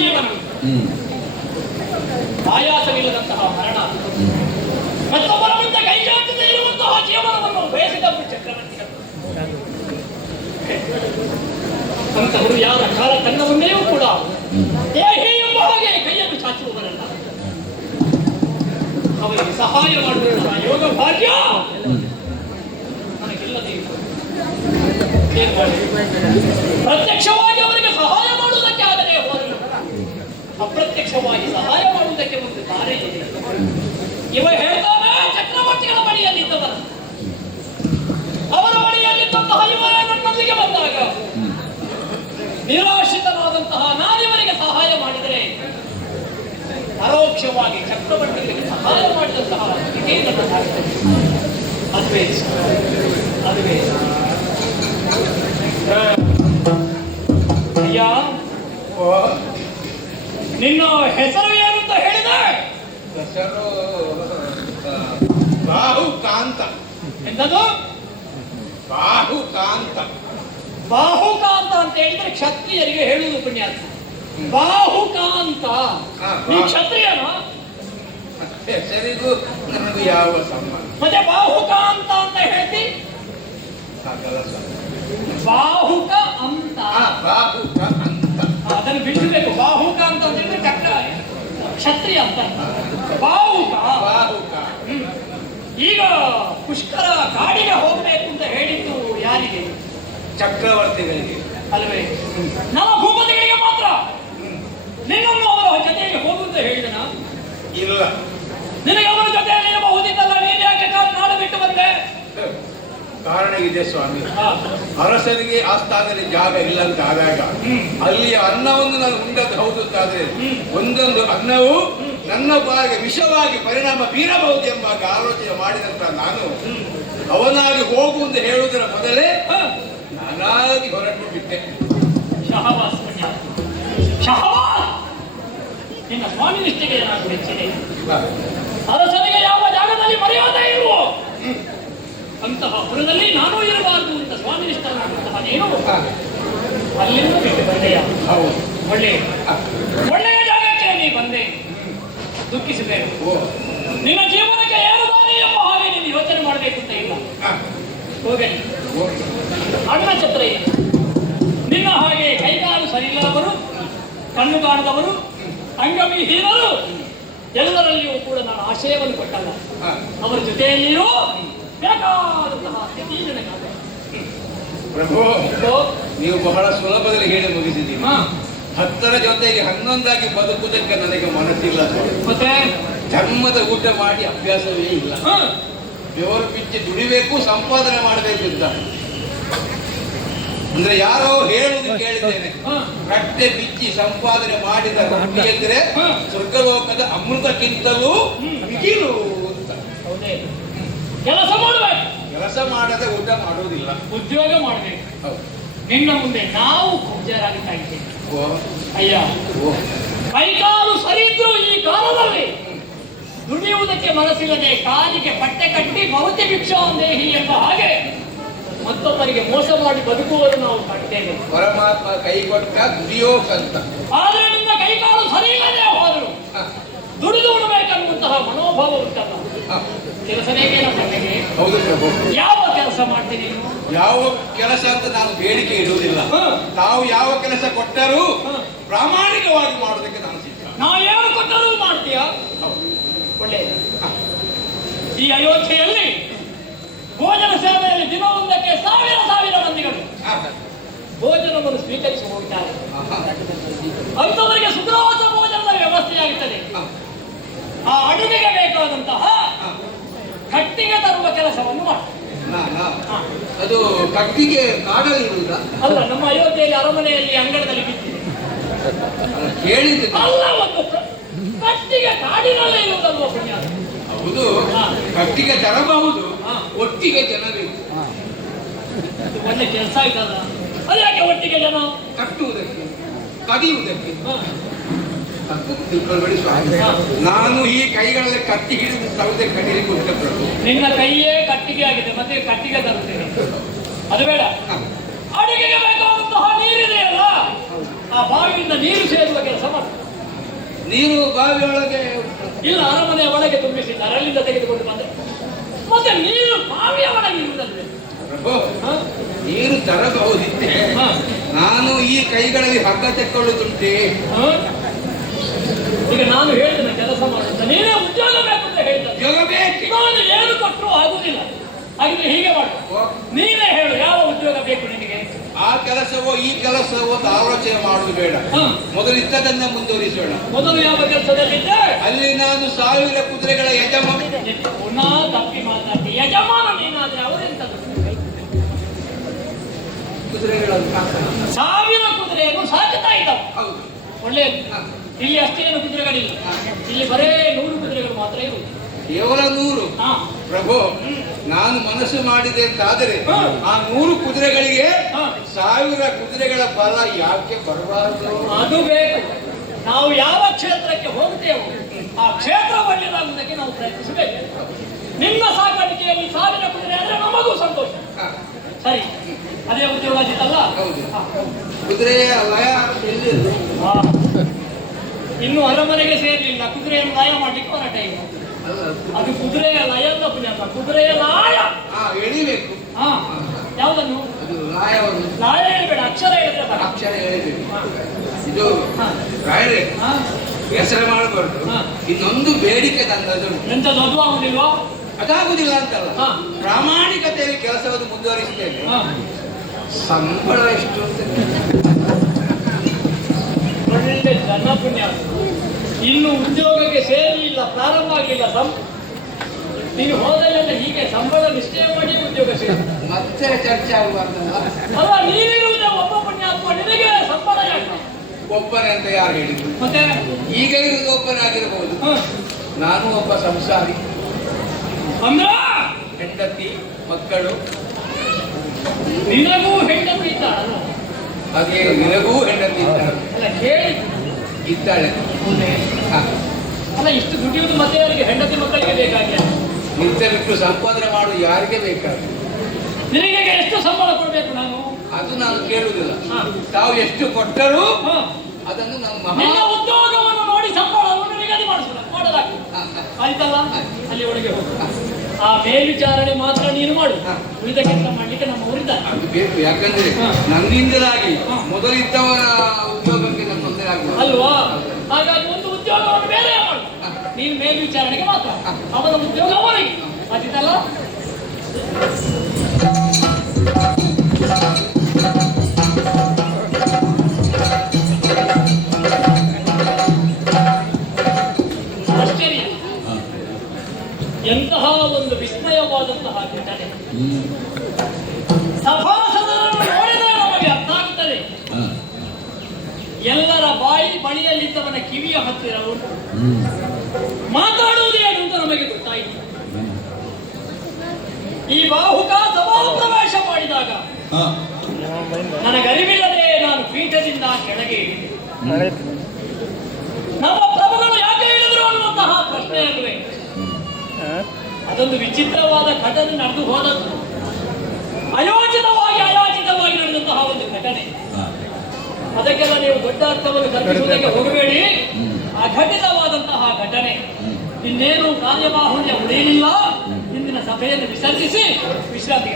ಜೀವನ, ಆಯಾಸವಿಲ್ಲದಂತಹ ಮರಣ, ಮತ್ತೊಬ್ಬರ ಮುಂದೆ ಕೈ ಚಾಚದೇ ಇರುವಂತಹ ಜೀವನವನ್ನು ಬಯಸಿದವರು ಚಕ್ರವರ್ತಿಗಳು. ಅಂತವರು ಯಾರ ಕಾಲ ತನ್ನ ಮುಂದೆಯೂ ಕೂಡ ದೇಹಿ ಎಂಬ ಹಾಗೆ ಕೈಯನ್ನು ಚಾಚುವವರಲ್ಲ. ಅವರಿಗೆ ಸಹಾಯ ಮಾಡುವಂತಹ ಯೋಗ ಭಾಗ್ಯ ನನಗಿಲ್ಲದೆ ಪ್ರತ್ಯಕ್ಷವಾಗಿ ಅವರಿಗೆ ಸಹಾಯ ಮಾಡುವುದಕ್ಕೆ ಆಗದೆ ಹೋದರು, ಅಪ್ರತ್ಯಕ್ಷವಾಗಿ ಸಹಾಯ ಮಾಡುವುದಕ್ಕೆ ಒಂದು ದಾರಿ ಇದೆ. ಇವ ಹೇಳ್ತಾನೆ ಚಕ್ರವರ್ತಿಗಳ ಬಳಿಯಲ್ಲಿದ್ದವರ, ಅವರ ಬಳಿಯಲ್ಲಿದ್ದಂತಹ ಇವರೇ ನನ್ನೊಂದಿಗೆ ಬಂದಾಗ ನಿರಾಶ್ರಿತನಾದಂತಹ ನಾನಿವರಿಗೆ ಸಹಾಯ ಮಾಡಿದರೆ ಪರೋಕ್ಷವಾಗಿ ಚಕ್ರವರ್ತಿಗಳಿಗೆ ಸಹಾಯ ಮಾಡಿದಂತಹ ಅದುವೇ ಅದುವೇ ಅಯ್ಯ, ನಿನ್ನ ಹೆಸರು ಏನಂತ ಹೇಳಿದೆ? ಹೆಸರು ಬಾಹುಕಾಂತ. ಎಂತದು? ಬಾಹುಕಾಂತ. ಬಾಹುಕಾಂತ ಅಂತ ಹೇಳಿದ್ರೆ ಕ್ಷತ್ರಿಯರಿಗೆ ಹೇಳುವುದು ಪುಣ್ಯಾತ್ಮ. ಬಾಹುಕಾಂತ, ನೀ ಕ್ಷತ್ರಿಯನ? ಹೆಸರಿಗೂ ನನಗೂ ಯಾವ ಸಂಬಂಧ? ಮತ್ತೆ ಬಾಹುಕಾಂತ ಅಂತ ಹೇಳ್ತಿ? ಬಾಹುಕ ಅಂತ. ಬಾಹುಕ ಅಂತ ಅದನ್ನು ಬಿಡಿಸಬೇಕು. ಬಾಹುಕ ಅಂತ ಹೇಳಿದ್ರೆ ಚಕ್ರ ಕ್ಷತ್ರಿಯ ಅಂತ. ಬಾಹುಕ ಬಾಹುಕ. ಈಗ ಪುಷ್ಕರ ಕಾಡಿಗೆ ಹೋಗಬೇಕು ಅಂತ ಹೇಳಿದ್ದು ಯಾರಿಗೆ? ಚಕ್ರವರ್ತಿಗಳಿಗೆ ಅಲ್ವೇ? ನಮ್ಮ ಭೂಪತಿಗಳಿಗೆ ಮಾತ್ರ. ನಿನ್ನನ್ನು ಅವರ ಜೊತೆಗೆ ಹೋಗುವಂತ ಹೇಳಿದನ? ಇಲ್ಲ. ನಿನಗೆ ಅವರ ಜೊತೆಯಲ್ಲಿ ಇರಬಹುದಿತ್ತಲ್ಲ, ನೀನು ಯಾಕೆ ನಾಡು ಬಿಟ್ಟು ಬಂದೆ? ಕಾರಣ ಇದೆ ಸ್ವಾಮಿ. ಅರಸರಿಗೆ ಆ ಸ್ಥಾನದಲ್ಲಿ ಜಾಗ ಇಲ್ಲ ಅಂತ ಆದಾಗ ಅಲ್ಲಿಯ ಅನ್ನವನ್ನು ನಾನು ಉಂಡದ್ದು ಹೌದು ಅಂತಾದ್ರೆ ಒಂದೊಂದು ಅನ್ನವು ನನ್ನ ಬಾಯಿಗೆ ವಿಷವಾಗಿ ಪರಿಣಾಮ ಬೀರಬಹುದು ಎಂಬ ಆಲೋಚನೆ ಮಾಡಿದಂತ ನಾನು ಅವನಾಗಿ ಹೋಗು ಅಂತ ಹೇಳುವುದರ ಮೊದಲೇ ನಾನಾಗಿ ಹೊರಟು ಬಿಟ್ಟೆ. ಶಹವಾಸ್ ಶಹವಾಸ್, ನಿನ್ನ ಸ್ವಾಮಿ ನಿಷ್ಠೆಗೆ ಏನಾದರೂ ಹೆಚ್ಚಿದೆ? ಅರಸನಿಗೆ ಯಾವ ಜಾಗದಲ್ಲಿ ಮರ್ಯಾದೆ ಇರುವ ಅಂತಹ ಪುರದಲ್ಲಿ ನಾನೂ ಇರಬಾರದು ಅಂತ ಸ್ವಾಮಿ ನಿಷ್ಠನಾಗುವಂತಹ ನೀನು ಅಲ್ಲಿಂದ ಬಿಟ್ಟು ಬಂದೆಯ? ಒಳ್ಳೆಯ ಜಾಗಕ್ಕೆ ನೀ ಬಂದೆ. ದುಃಖಿಸಬೇಕು. ನಿನ್ನ ಜೀವನಕ್ಕೆ ಏನು ದಾರಿ ಎಂಬ ಹಾಗೆ ನೀನು ಯೋಚನೆ ಮಾಡಬೇಕು ಅಂತ ಇಲ್ಲ. ಹೋಗಲಿ, ಅಣ್ಣ ಛತ್ರ ಇಲ್ಲ. ನಿನ್ನ ಹಾಗೆ ಕೈಕಾಲು ಸರಿಯಿಲ್ಲದವರು, ಕಣ್ಣು ಕಾಣದವರು, ಅಂಗವಿಹೀನರು ಎಲ್ಲರಲ್ಲಿಯೂ ಕೂಡ ನಾನು ಆಶಯವನ್ನು ಕೊಟ್ಟಲ್ಲ. ಅವರ ಜೊತೆಯಲ್ಲಿಯೂ ಬೇಕಾದಂತಹ ಸ್ಥಿತಿ ನನಗಾದ. ಪ್ರಭು, ನೀವು ಬಹಳ ಸುಲಭದಲ್ಲಿ ಹೇಳಿ ಮುಗಿಸಿದ್ದೀರಿ. 10ರ ಜೊತೆಗೆ 11 ಬದುಕುವುದಕ್ಕೆ ನನಗೆ ಮನಸ್ಸಿಲ್ಲ. ಮತ್ತೆ ಧರ್ಮದ ಊಟ ಮಾಡಿ ಅಭ್ಯಾಸವೇ ಇಲ್ಲ. ಬೆವರು ಬಿಚ್ಚಿ ದುಡಿಬೇಕು, ಸಂಪಾದನೆ ಮಾಡಬೇಕು ಅಂತ. ಅಂದ್ರೆ ಯಾರೋ ಹೇಳುವುದು ಕೇಳಿದ್ದೇನೆ, ರಟ್ಟೆ ಬಿಚ್ಚಿ ಸಂಪಾದನೆ ಮಾಡಿದ ರೊಟ್ಟಿ ಎಂದ್ರೆ ಸ್ವರ್ಗಲೋಕದ ಅಮೃತಕ್ಕಿಂತಲೂ ಮಿಗಿಲು ಅಂತ. ಕೆಲಸ ಮಾಡಬೇಕು. ಕೆಲಸ ಮಾಡದೆ ಊಟ ಮಾಡುವುದಿಲ್ಲ, ಉದ್ಯೋಗ ಮಾಡಬೇಕು. ನಿನ್ನ ಮುಂದೆ ನಾವು ಕುಬ್ಜರಾಗ್ತಾ ಇದ್ದೇವೆ. ಅಯ್ಯ, ಕೈಕಾಲು ಸರಿ ಇದ್ರು ಈ ಕಾಲದಲ್ಲಿ ದುಡಿಯುವುದಕ್ಕೆ ಮನಸ್ಸಿಲ್ಲದೆ ಕಾಲಿಗೆ ಪಟ್ಟೆ ಕಟ್ಟಿ ಭೌತಿ ಭಿಕ್ಷಾಂದೇಹಿ ಎಂಬ ಹಾಗೆ ಮತ್ತೊಬ್ಬರಿಗೆ ಮೋಸ ಮಾಡಿ ಬದುಕುವರು ನಾವು ಕಾಣ್ತೇವೆ. ಪರಮಾತ್ಮ ಕೈ ಕೊಟ್ಟ ದುಡಿಯೋಕಂತ. ಆದ್ರೆ ನಿನ್ನ ಕೈಕಾಲು ಸರಿ ಇಲ್ಲದೆ ಹೋದರು ದುಡಿದು ಉಣಬೇಕನ್ನುವಂತಹ ಮನೋಭಾವ ಉಂಟಲ್ಲ. ಕೆಲಸನೇ ನಮಗೆ. ಹೌದು ಪ್ರಭು. ಯಾವ ಕೆಲಸ ಮಾಡ್ತೀನಿ? ಯಾವ ಕೆಲಸ ಅಂತ ನಾನು ಬೇಡಿಕೆ ಇಡುವುದಿಲ್ಲ. ತಾವು ಯಾವ ಕೆಲಸ ಕೊಟ್ಟರೂ ಪ್ರಾಮಾಣಿಕವಾಗಿ ಮಾಡೋದಕ್ಕೆ ನಾನು ಸಿದ್ಧ. ನಾವು ಏನು ಕೊಟ್ಟರೂ ಮಾಡ್ತೀಯ? ಒಳ್ಳೆಯದು. ಈ ಅಯೋಧ್ಯೆಯಲ್ಲಿ ಭೋಜನ ಸೇವೆಯಲ್ಲಿ ದಿನವೊಂದಕ್ಕೆ 1000 ಮಂದಿಗಳು ಭೋಜನವನ್ನು ಸ್ವೀಕರಿಸಿ ಹೋಗ್ತಾರೆ. ಅಂಥವರಿಗೆ ಸುಗ್ರಾಸ ಭೋಜನದ ವ್ಯವಸ್ಥೆಯಾಗುತ್ತದೆ. ಆ ಅಡುಗೆಗೆ ಬೇಕಾದಂತಹ ಕಟ್ಟಿಗೆ ತರುವ ಕೆಲಸವನ್ನು ಮಾಡ್ತಾರೆ. ಅದು ಕಟ್ಟಿಗೆ ಕಾಡಲ್ಲಿ ಇರುವುದಾ? ಅಲ್ಲ, ನಮ್ಮ ಅಯೋಧ್ಯೆಯಲ್ಲಿ ಅರಮನೆಯಲ್ಲಿ ಅಂಗಡದಲ್ಲಿ ಬಿದ್ದಿದೆ. ಕೇಳಿದೆ. ಅಲ್ಲ, ಒಂದು ಕಟ್ಟಿಗೆ ಕಾಡಿನಲ್ಲೇ ಇರುವುದಲ್ವ ಪುಣ್ಯ? ಹೌದು, ಕಟ್ಟಿಗೆ ತರಬಹುದು, ಒಟ್ಟಿಗೆ ಜನ ಬೇಕು. ಒಳ್ಳೆ ಕೆಲಸ ಆಯ್ತಲ್ಲ. ಅದ್ಯಾಕೆ ಒಟ್ಟಿಗೆ ಜನ? ಕಟ್ಟುವುದಕ್ಕೆ, ಕದಿಯುವುದಕ್ಕೆ. ನಾನು ಈ ಕೈಗಳಲ್ಲಿ ಕಟ್ಟಿ ಹಿಡಿದು ತರದೆ ಕಡಿಲಿಕ್ಕೆ ಉಂಟು. ನಿನ್ನ ಕೈಯೇ ಕಟ್ಟಿಗೆ ಆಗಿದೆ, ಮತ್ತೆ ಕಟ್ಟಿಗೆ ತರುತ್ತೇನೆ. ಅದು ಬೇಡ. ಅಡುಗೆಗೆ ಬೇಕಾದಂತಹ ನೀರಿದೆಯಲ್ಲ, ಆ ಆ ಬಾವಿಯಿಂದ ನೀರು ಸೇರುವ ಕೆಲಸ ಮಾಡು. ನೀರು ಬಾವಿಯೊಳಗೆ ಇಲ್ಲ, ಅರಮನೆಯ ಒಳಗೆ ತುಂಬಿಸಿದ್ದಾರೆ, ಅಲ್ಲಿಂದ ತೆಗೆದುಕೊಂಡು ಬಂದೆ. ಮತ್ತೆ ನೀರು ಬಾವಿಯ ಒಳಗೆ ಇರುವುದಲ್ವೇ? ಪ್ರಭು, ನೀರು ತರಬಹುದಿತ್ತೆ. ನಾನು ಈ ಕೈಗಳಲ್ಲಿ ಹಗ್ಗ ತೆಕ್ಕೊಳ್ಳುದುಂಟೆ. ಈಗ ನಾನು ಹೇಳ್ತೇನೆ ಕೆಲಸ ಮಾಡುತ್ತ, ನೀನೇ ಉದ್ಯೋಗ ಬೇಕು ಅಂತ ಹೇಳ್ತೇನೆ. ಉದ್ಯೋಗ ಬೇಕು, ನಾನು ಏನು ಕೊಟ್ಟರು ಆಗುವುದಿಲ್ಲ. ಹಾಗಿದ್ರೆ ಹೀಗೆ ಮಾಡು, ನೀನೇ ಹೇಳು ಯಾವ ಉದ್ಯೋಗ ಬೇಕು ನಿನಗೆ. ಆ ಕೆಲಸವೋ ಈ ಕೆಲಸವೋ ಅಂತ ಆಲೋಚನೆ ಮಾಡುವುದು ಬೇಡ. ಮೊದಲು ಇದ್ದದನ್ನ ಮುಂದುವರಿಸೋಣ. ಮೊದಲು ಯಾವ ಕೆಲಸದಲ್ಲಿದ್ದೆ? ಅಲ್ಲಿ ನಾನು 1000 ಕುದುರೆಗಳ ಯಜಮಾನ. ಪುನಃ ತಪ್ಪಿ ಮಾತಾಡ್ತಿ. ಯಜಮಾನ ನೀನಾದ್ರೆ ಅವರೆಂತದ್ದು? ಕುದುರೆಗಳ 1000 ಕುದುರೆಯನ್ನು ಸಾಕುತ್ತಾ ಇದ್ದಾವೆ. ಹೌದು, ಒಳ್ಳೆಯದು. ಇಲ್ಲಿ ಅಷ್ಟೇನು ಕುದುರೆಗಳಿಲ್ಲ, ಇಲ್ಲಿ ಬರೇ 100 ಕುದುರೆಗಳು ಮಾತ್ರ ಇರುವುದು. ಕೇವಲ 100? ಪ್ರಭು, ನಾನು ಮನಸ್ಸು ಮಾಡಿದೆ ಅಂತಾದರೆ ಆ 100 ಕುದುರೆಗಳಿಗೆ 1000 ಕುದುರೆಗಳ ಬಲ ಯಾಕೆ ಬರಬಾರದು? ಅದು ಬೇಕು. ನಾವು ಯಾವ ಕ್ಷೇತ್ರಕ್ಕೆ ಹೋಗ್ತೇವೋ ಆ ಕ್ಷೇತ್ರ ಒಳ್ಳೆಯದಾಗುವುದಕ್ಕೆ ನಾವು ಪ್ರಯತ್ನಿಸಬೇಕು. ನಿಮ್ಮ ಸಾಕಾಣಿಕೆಯಲ್ಲಿ 1000 ಕುದುರೆ ಅಂದ್ರೆ ನಮಗೂ ಸಂತೋಷ. ಸರಿ, ಅದೇ ಉದ್ಯೋಗ ಆಗಿತ್ತಲ್ಲ? ಹೌದು. ಕುದುರೆಯ ಲಯ ಎಲ್ಲಿದೆ? ಇನ್ನು ಅರಮನೆಗೆ ಸೇರಲಿಲ್ಲ, ಕುದುರೆಯನ್ನು ಲಯ ಮಾಡ್ಲಿಕ್ಕೆ ಹೊರಟ. ಇನ್ನು ಅದು ಕುದುರೆಯ ಲಯ ಅಲ್ಲ ಪುಣ್ಯಾತ್ಮ, ಕುದುರೆಯ ಲಾಯ. ಎಳಿಬೇಕು. ಯಾವುದನ್ನು? ಲಾಯವನ್ನು. ಲಾಯ ಹೇಳ್ಬೇಡ, ಅಕ್ಷರ ಹೇಳಿದ್ರೆ ಸಾಕು. ಅಕ್ಷರ ಎಳಿಬೇಕು. ಇದು ರಾಯರೇ ಹೆಸರು ಮಾಡಬಾರ್ದು. ಇನ್ನೊಂದು ಬೇಡಿಕೆ ತಂದದ್ದು. ಎಂತದ್ದು? ಅದು ಆಗುದಿಲ್ವಾ? ಅದಾಗುದಿಲ್ಲ ಅಂತಲ್ಲ, ಪ್ರಾಮಾಣಿಕತೆಯಲ್ಲಿ ಕೆಲಸವನ್ನು ಮುಂದುವರಿಸ್ತೇನೆ. ಸಂಬಳ ಎಷ್ಟು? ಒಳ್ಳೆ ಜನ ಪುಣ್ಯಾತ್ಮ. ಇನ್ನು ಉದ್ಯೋಗಕ್ಕೆ ಸೇರಲಿಲ್ಲ, ಪ್ರಾರಂಭ ಆಗಲಿಲ್ಲ. ನೀನು ಹೋದಲ್ಲೆಲ್ಲ ಹೀಗೆ ಸಂಬಳ ನಿಶ್ಚಯ ಮಾಡಿ ಉದ್ಯೋಗ ಸೇರಿ ಮತ್ತೆ ಚರ್ಚೆ ಆಗಬಾರ್ದಲ್ಲ. ಅಲ್ಲ, ನೀನಿರುವುದೇ ಒಬ್ಬ ಪುಣ್ಯಾತ್ಮ, ನಿನಗೆ ಸಂಬಳ ಯಾಕೆ? ಒಬ್ಬನೇ ಅಂತ ಯಾರು ಹೇಳಿದ್ರು? ಮತ್ತೆ ಈಗ ಇರುವುದು ಒಬ್ಬನೇ ಆಗಿರಬಹುದು. ನಾನು ಒಬ್ಬ ಸಂಸಾರಿ, ಅಂದ್ರ ಹೆಂಡತಿ ಮಕ್ಕಳು. ನಿನಗೂ ಹೆಂಡತಿ ಇದ್ದಾಳಲ್ಲ? ಹಾಗೆ ನಿನಗೂ ಹೆಂಡತಿ ಇದ್ದಾಳೆ. ಅಲ್ಲ ಕೇಳಿ ಇದ್ದಾಳೆ. ಅಲ್ಲ, ಇಷ್ಟು ದುಡಿಯುವುದು ಮತ್ತೆ ಯಾರಿಗೆ? ಹೆಂಡತಿ ಮಕ್ಕಳಿಗೆ ಬೇಕಾಗಿ ನಿಂತಲಿಟ್ಟು ಸಂಪಾದನೆ ಮಾಡುದು ಯಾರಿಗೆ ಬೇಕಾದ್ರೆ? ನಿನಗೆ ಎಷ್ಟು ಸಂಬಳ ಕೊಡ್ಬೇಕು ನಾನು? ಅದು ನಾನು ಕೇಳುವುದಿಲ್ಲ. ತಾವು ಎಷ್ಟು ಕೊಟ್ಟರೂ ಅದನ್ನು ನಿನ್ನ ಉದ್ಯೋಗವನ್ನು ನೋಡಿ ಸಂಬಳವನ್ನು ನಿಗದಿ ಮಾಡಲಾಗ್ತದೆ. ಆಯ್ತಲ್ಲ? ಅಲ್ಲಿ ಒಳಗೆ ಹೋಗು. ಆ ಮೇಲ್ವಿಚಾರಣೆ ಮಾತ್ರ ನೀನು ಮಾಡು, ಉಳಿದ ಕೆಲಸ ಮಾಡ್ಲಿಕ್ಕೆ ನಮ್ಮ ಊರಿದ್ದಾರೆ. ಅದು ಬೇಕು, ಯಾಕಂದ್ರೆ ನನ್ನಿಂದಲಾಗಿ ಮೊದಲಿದ್ದವನ ಉದ್ಯೋಗಕ್ಕೆ ನನ್ನ ತೊಂದರೆ ಆಗುವುದು ಅಲ್ವಾ? ಹಾಗಾಗಿ ಒಂದು ಉದ್ಯೋಗವನ್ನು ಬೇರೆ ಮಾಡು, ನೀನು ಮೇಲ್ವಿಚಾರಣೆಗೆ ಮಾತ್ರ, ಅವನ ಉದ್ಯೋಗ ಅವನಿಗೆ. ಆಯ್ತಲ್ಲ? ಆಶ್ಚರ್ಯ, ಎಂತಹ ಒಂದು ವಿಸ್ಮಯವಾದಂತಹ ಘಟನೆ. ಸಭಾಸದರನ್ನು ನೋಡಿದರೆ ನಮಗೆ ಅರ್ಥ ಆಗ್ತದೆ. ಎಲ್ಲರ ಬಾಯಿ ಬಳಿಯಲ್ಲಿದ್ದವನ ಕಿವಿಯ ಹತ್ತಿರ ಉಂಟು. ಮಾತಾಡುವುದು ಏನು ಅಂತ ನಮಗೆ ಗೊತ್ತಾಯಿತು. ಈ ಬಾಹುಕ ಸಭಾ ಪ್ರವೇಶ ಮಾಡಿದಾಗ ನನಗರಿವಿಲ್ಲದೆ ನಾನು ಪೀಠದಿಂದ ಕೆಳಗೆ ಇಳಿದೆ. ನಮ್ಮ ಪ್ರಭುಗಳು ಯಾಕೆ ಹೇಳಿದ್ರು ಅನ್ನುವಂತಹ ಪ್ರಶ್ನೆ ಅಲ್ವೇ? ಅದೊಂದು ವಿಚಿತ್ರವಾದ ಘಟನೆ ನಡೆದು ಹೋದದ್ದು. ಅಯಾಚಿತವಾಗಿ ನಡೆದಂತಹ ಒಂದು ಘಟನೆ. ಅದಕ್ಕೆಲ್ಲ ನೀವು ದೊಡ್ಡ ಅರ್ಥವನ್ನು ಕಲ್ಪಿಸುವುದಕ್ಕೆ ಹೋಗಬೇಡಿ. ಅಘಟಿತವಾದಂತಹ ಘಟನೆ. ಇನ್ನೇನು ಕಾರ್ಯಬಾಹುಲ್ಯ ಉಳಿಯಲಿಲ್ಲ. ಇಂದಿನ ಸಭೆಯನ್ನು ವಿಸರ್ಜಿಸಿ ವಿಶ್ರಾಂತಿ.